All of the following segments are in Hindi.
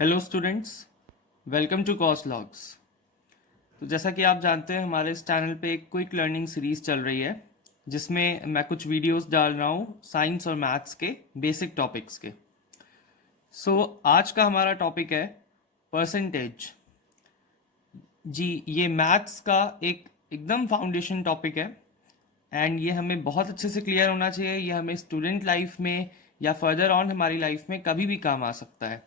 Hello students, welcome to cos logs. तो जैसा कि आप जानते हैं हमारे इस चैनल पे एक क्विक लर्निंग सीरीज़ चल रही है जिसमें मैं कुछ वीडियोस डाल रहा हूँ साइंस और मैथ्स के बेसिक टॉपिक्स के। आज का हमारा टॉपिक है परसेंटेज। जी, ये मैथ्स का एकदम फाउंडेशन टॉपिक है एंड ये हमें बहुत अच्छे से क्लियर होना चाहिए। ये हमें स्टूडेंट लाइफ में या फर्दर ऑन हमारी लाइफ में कभी भी काम आ सकता है।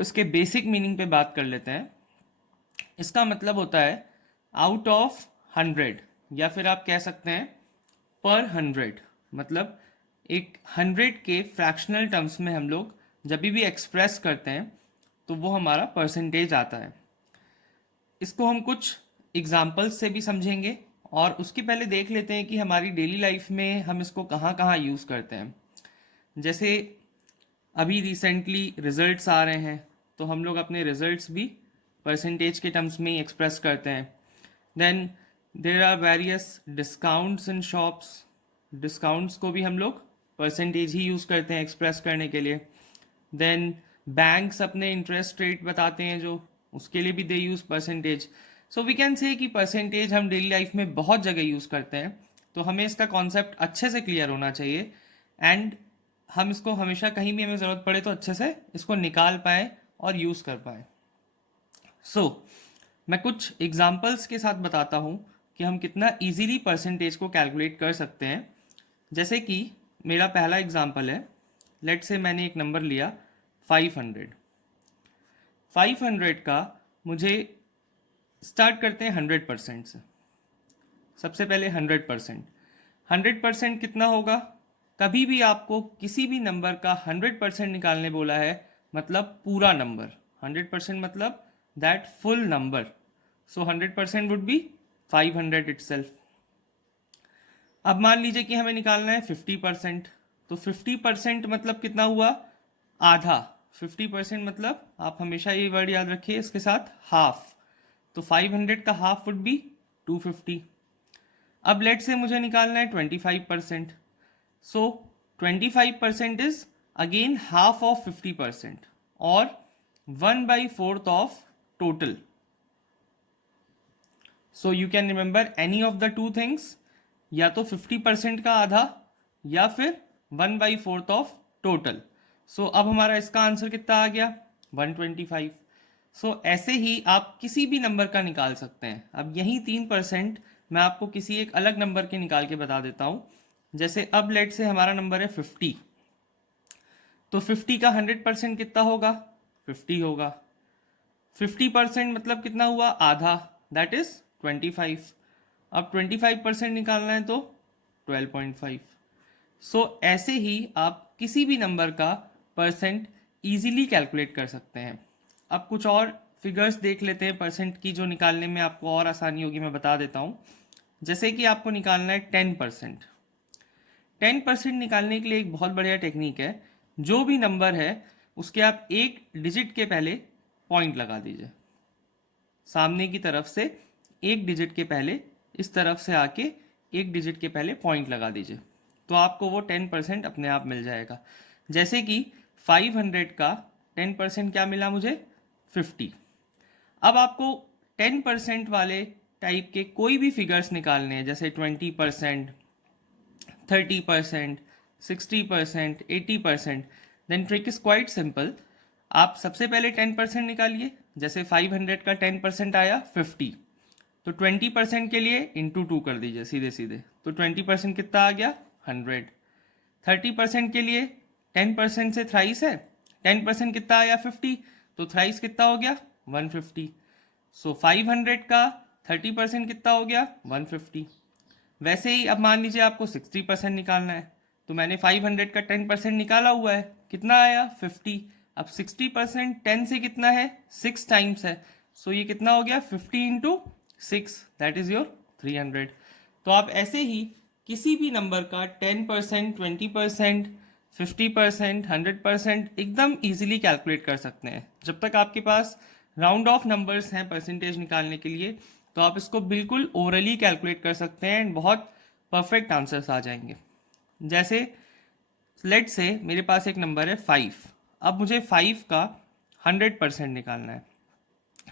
इसके बेसिक मीनिंग पे बात कर लेते हैं। इसका मतलब होता है आउट ऑफ 100, या फिर आप कह सकते हैं पर 100। मतलब एक 100 के फ्रैक्शनल टर्म्स में हम लोग जब भी एक्सप्रेस करते हैं तो वो हमारा परसेंटेज आता है। इसको हम कुछ एग्जाम्पल्स से भी समझेंगे और उसके पहले देख लेते हैं कि हमारी डेली लाइफ में हम इसको कहाँ कहाँ यूज़ करते हैं। जैसे अभी रिसेंटली रिजल्ट्स आ रहे हैं तो हम लोग अपने रिजल्ट्स भी परसेंटेज के टर्म्स में ही एक्सप्रेस करते हैं। Then there are various discounts in shops. Discounts को भी हम लोग परसेंटेज ही यूज़ करते हैं एक्सप्रेस करने के लिए। देन बैंक्स अपने इंटरेस्ट रेट बताते हैं जो, उसके लिए भी they use percentage. So we can say कि परसेंटेज हम डेली लाइफ में बहुत जगह यूज़ करते हैं। तो हमें इसका कॉन्सेप्ट अच्छे से क्लियर होना चाहिए एंड हम इसको हमेशा कहीं भी हमें ज़रूरत पड़े तो अच्छे से इसको निकाल पाएँ और यूज़ कर पाएँ। सो मैं कुछ एग्जाम्पल्स के साथ बताता हूँ कि हम कितना इजीली परसेंटेज को कैलकुलेट कर सकते हैं। जैसे कि मेरा पहला एग्जाम्पल है, लेट से मैंने एक नंबर लिया 500। 500 का मुझे स्टार्ट करते हैं 100% से। सबसे पहले 100%। 100% कितना होगा? कभी भी आपको किसी भी नंबर का 100% निकालने बोला है मतलब पूरा नंबर। 100% मतलब that full number. So 100% would be 500 itself. अब मान लीजिए कि हमें निकालना है 50%। तो 50% मतलब कितना हुआ? आधा। 50% मतलब आप हमेशा ये वर्ड याद रखिए इसके साथ, हाफ। तो 500 का हाफ वुड बी 250। अब लेट से मुझे निकालना है 25%। सो 25% इज अगेन हाफ ऑफ 50% और 1/4 of total. So you can remember any of the two things, या तो 50% का आधा या फिर 1/4 ऑफ टोटल। सो अब हमारा इसका आंसर कितना आ गया? 125। ऐसे ही आप किसी भी नंबर का निकाल सकते हैं। अब यही 3% मैं आपको किसी एक अलग नंबर के निकाल के बता देता हूँ। जैसे अब लेट से हमारा नंबर है 50। तो 50 का 100% कितना होगा? 50 होगा। 50% मतलब कितना हुआ? आधा, दैट इज 25। अब 25% निकालना है तो 12.5। ऐसे ही आप किसी भी नंबर का परसेंट इजीली कैलकुलेट कर सकते हैं। अब कुछ और फिगर्स देख लेते हैं परसेंट की, जो निकालने में आपको और आसानी होगी। मैं बता देता हूँ। जैसे कि आपको निकालना है 10%। 10% निकालने के लिए एक बहुत बढ़िया टेक्निक है। जो भी नंबर है उसके आप एक डिजिट के पहले पॉइंट लगा दीजिए। सामने की तरफ से एक डिजिट के पहले, इस तरफ से आके एक डिजिट के पहले पॉइंट लगा दीजिए, तो आपको वो 10% अपने आप मिल जाएगा। जैसे कि 500 का 10% क्या मिला मुझे? 50। अब आपको 10% वाले टाइप के कोई भी फिगर्स निकालने हैं, जैसे 20%, 30%, 60%, 80%। Then trick is quite simple. आप सबसे पहले 10% निकालिए। जैसे 500 का 10% आया 50, तो 20% के लिए इंटू 2 कर दीजिए सीधे सीधे। तो 20% कितना आ गया? 100। 30% के लिए 10% से थ्राइस है। 10% कितना आया? 50। तो थ्राइस कितना हो गया? 150। 500 का 30% कितना हो गया? 150। वैसे ही अब मान लीजिए आपको 60% निकालना है। तो मैंने 500 का 10% निकाला हुआ है, कितना आया? 50। अब 60% 10 से कितना है? 6 टाइम्स है। ये कितना हो गया? 50 इंटू 6, दैट इज योर 300। तो आप ऐसे ही किसी भी नंबर का 10%, 20%, 50%, 100% एकदम इजीली कैलकुलेट कर सकते हैं। जब तक आपके पास राउंड ऑफ नंबर्स हैं परसेंटेज निकालने के लिए, तो आप इसको बिल्कुल ओरली कैलकुलेट कर सकते हैं एंड बहुत परफेक्ट आंसर्स आ जाएंगे। जैसे लेट से मेरे पास एक नंबर है 5। अब मुझे 5 का 100% निकालना है।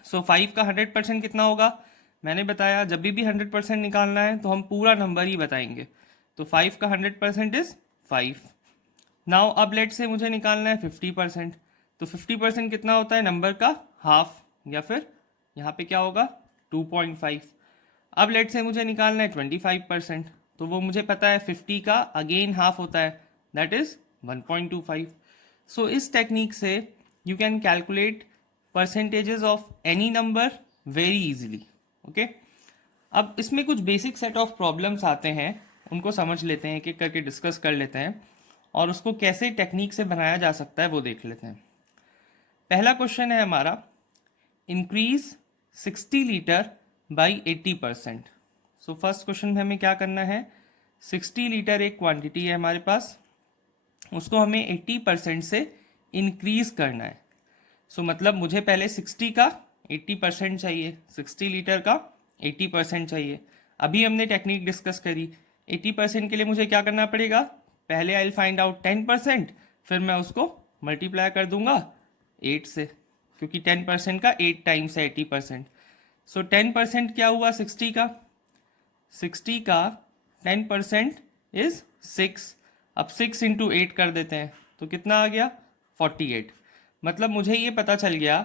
सो 5 का 100% कितना होगा? मैंने बताया जब भी 100% निकालना है तो हम पूरा नंबर ही बताएंगे। तो 5 का 100% इज 5। नाउ अब लेट से मुझे निकालना है 50%। तो 50% कितना होता है? नंबर का हाफ, या फिर यहाँ पे क्या होगा? 2.5। अब लेट से मुझे निकालना है 25%। तो वो मुझे पता है 50 का अगेन हाफ होता है, दैट इज 1.25। सो इस टेक्निक से you can calculate percentages of any number very easily. Okay, अब इसमें कुछ बेसिक सेट ऑफ प्रॉब्लम्स आते हैं, उनको समझ लेते हैं, एक एक करके डिस्कस कर लेते हैं और उसको कैसे टेक्निक से बनाया जा सकता है वो देख लेते हैं। पहला क्वेश्चन है हमारा, increase 60 litre by 80%। So first question में हमें क्या करना है? 60 लीटर एक क्वांटिटी है हमारे पास, उसको हमें 80% से इंक्रीज करना है। सो मतलब मुझे पहले 60 का 80% चाहिए, 60 लीटर का 80% चाहिए। अभी हमने टेक्निक डिस्कस करी, 80% के लिए मुझे क्या करना पड़ेगा? पहले आई विल फाइंड आउट 10%, फिर मैं उसको मल्टीप्लाई कर दूंगा 8 से, क्योंकि 10% का 8 टाइम्स है 80%। सो 10% क्या हुआ 60 का? 60 का 10% इज 6। अब 6 इंटू 8 कर देते हैं तो कितना आ गया? 48। मतलब मुझे ये पता चल गया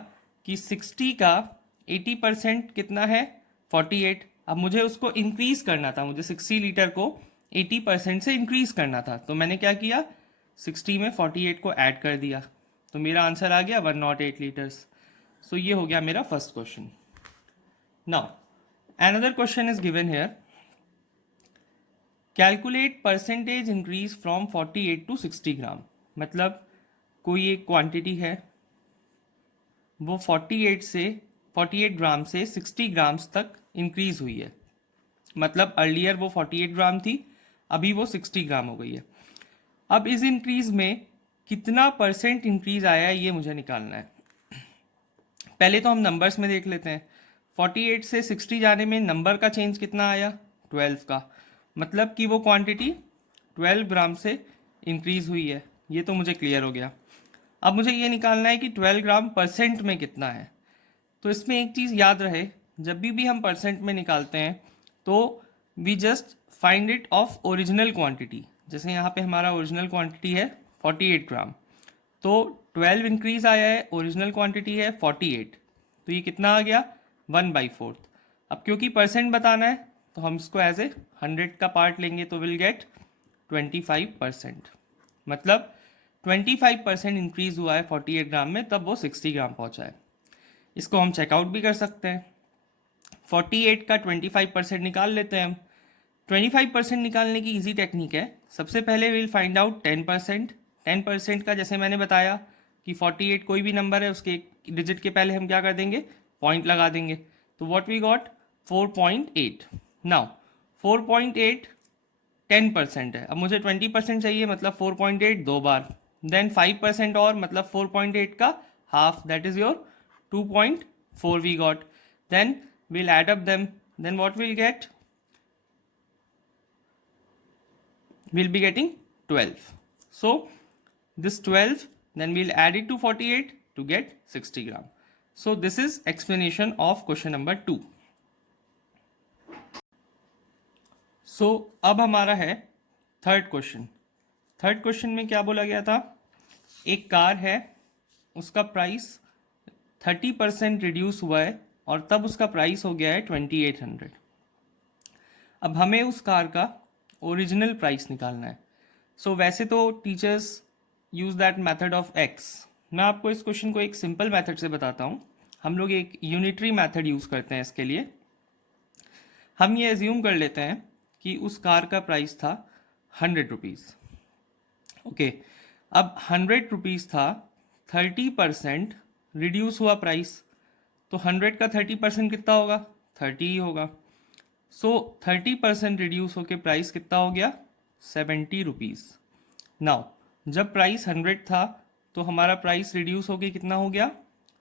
कि 60 का 80% कितना है? 48। अब मुझे उसको इंक्रीज करना था, मुझे 60 लीटर को 80% से इंक्रीज करना था, तो मैंने क्या किया? 60 में 48 को ऐड कर दिया, तो मेरा आंसर आ गया 108 लीटर्स। सो ये हो गया मेरा first question. Now another question is given here, calculate percentage increase from 48 to 60 gram. मतलब कोई एक क्वांटिटी है, वो 48 ग्राम से 60 ग्राम्स तक इंक्रीज हुई है। मतलब अर्लियर वो 48 ग्राम थी, अभी वो 60 ग्राम हो गई है। अब इस इंक्रीज में कितना परसेंट इंक्रीज आया है ये मुझे निकालना है। पहले तो हम नंबर्स में देख लेते हैं। 48 से 60 जाने में नंबर का चेंज कितना आया? 12 का। मतलब कि वो क्वांटिटी 12 ग्राम से इंक्रीज हुई है, ये तो मुझे क्लियर हो गया। अब मुझे ये निकालना है कि 12 ग्राम परसेंट में कितना है। तो इसमें एक चीज़ याद रहे, जब भी हम परसेंट में निकालते हैं तो we just find it of original quantity. जैसे यहाँ पे हमारा ओरिजिनल क्वांटिटी है 48 ग्राम, तो 12 इंक्रीज आया है, ओरिजिनल क्वांटिटी है 48, तो ये कितना आ गया? 1/4। अब क्योंकि परसेंट बताना है तो हम इसको एज ए 100 का पार्ट लेंगे, तो विल गेट 25%। मतलब 25% इंक्रीज हुआ है 48 ग्राम में, तब वो 60 ग्राम पहुंचा है। इसको हम चेकआउट भी कर सकते हैं। 48 का 25% निकाल लेते हैं हम। 25% निकालने की इजी टेक्निक है। सबसे पहले विल फाइंड आउट 10%। 10% का जैसे मैंने बताया कि 48 कोई भी नंबर है, उसके डिजिट के पहले हम क्या कर देंगे? पॉइंट लगा देंगे। तो व्हाट वी गॉट? 4.8। नाउ 4.8 10% है, अब मुझे 20% चाहिए, मतलब 4.8 दो बार, देन 5% और, मतलब 4.8 का half, that is your 2.4 we got. Then we'll add up them, then what we'll get? We'll be getting 12. So this 12, then we'll add it to 48 to get 60 gram. So this is explanation of question number 2. So अब हमारा है थर्ड क्वेश्चन। थर्ड क्वेश्चन में क्या बोला गया था? एक कार है, उसका प्राइस 30% रिड्यूस हुआ है और तब उसका प्राइस हो गया है 2800। अब हमें उस कार का ओरिजिनल प्राइस निकालना है। सो वैसे तो teachers use that method of x. मैं आपको इस क्वेश्चन को एक सिंपल मेथड से बताता हूँ। हम लोग एक यूनिटरी मेथड यूज़ करते हैं इसके लिए। हम ये एज्यूम कर लेते हैं कि उस कार का प्राइस था 100 रुपीज़। ओके, अब 100 रुपीज़ था, 30% रिड्यूस हुआ प्राइस, तो 100 का 30% कितना होगा? 30 ही होगा। सो 30% रिड्यूस होके प्राइस कितना हो गया? 70 रुपीज़। नाउ जब प्राइस 100 था तो हमारा प्राइस रिड्यूस होके कितना हो गया?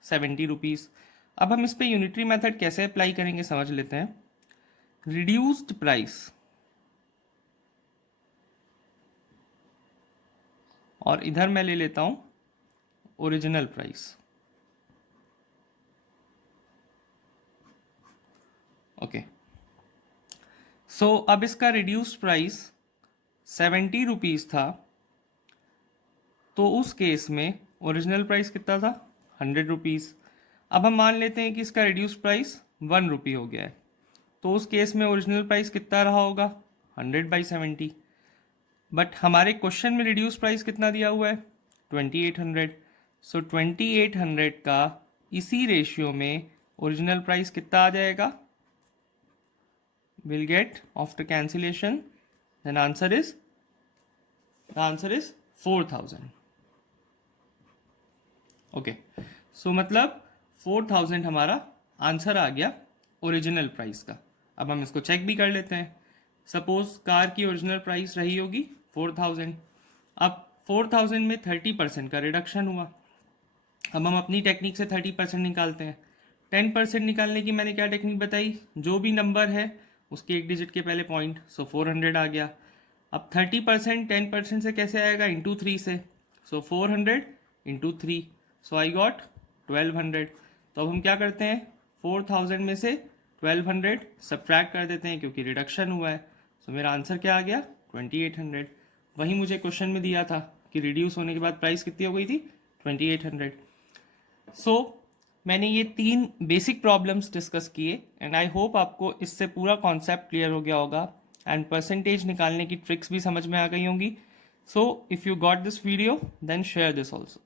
70 रुपीज़। अब हम इस पे यूनिटरी मेथड कैसे अप्लाई करेंगे समझ लेते हैं। रिड्यूस्ड प्राइस और इधर मैं ले लेता हूँ ओरिजिनल प्राइस। ओके, सो अब इसका रिड्यूस्ड प्राइस 70 रुपीज़ था, तो उस केस में ओरिजिनल प्राइस कितना था? 100 रुपीज़। अब हम मान लेते हैं कि इसका रिड्यूस्ड प्राइस 1 रुपी हो गया है, तो उस केस में ओरिजिनल प्राइस कितना रहा होगा? 100/70। बट हमारे क्वेश्चन में रिड्यूस प्राइस कितना दिया हुआ है? 2800। सो 2800 का इसी रेशियो में ओरिजिनल प्राइस कितना आ जाएगा? Will get after cancellation, then answer is 4000। Okay, so मतलब 4000 हमारा आंसर आ गया ओरिजिनल प्राइस का। अब हम इसको चेक भी कर लेते हैं। सपोज कार की ओरिजिनल प्राइस रही होगी 4000, अब 4000 में 30% का रिडक्शन हुआ। अब हम अपनी टेक्निक से 30% निकालते हैं। 10% निकालने की मैंने क्या टेक्निक बताई? जो भी नंबर है उसके एक डिजिट के पहले पॉइंट, सो 400 आ गया। अब 30% 10% से कैसे आएगा? इंटू 3 से, सो 400 इंटू 3, सो आई गॉट 1200। तो अब हम क्या करते हैं? 4000 में से 1200 सब्ट्रैक्ट कर देते हैं क्योंकि रिडक्शन हुआ है। सो मेरा आंसर क्या आ गया? 2800। वही मुझे क्वेश्चन में दिया था कि रिड्यूस होने के बाद प्राइस कितनी हो गई थी? 2800। सो मैंने ये 3 बेसिक प्रॉब्लम्स डिस्कस किए एंड आई होप आपको इससे पूरा कॉन्सेप्ट क्लियर हो गया होगा एंड परसेंटेज निकालने की ट्रिक्स भी समझ में आ गई होंगी। So if you got this video then share this also.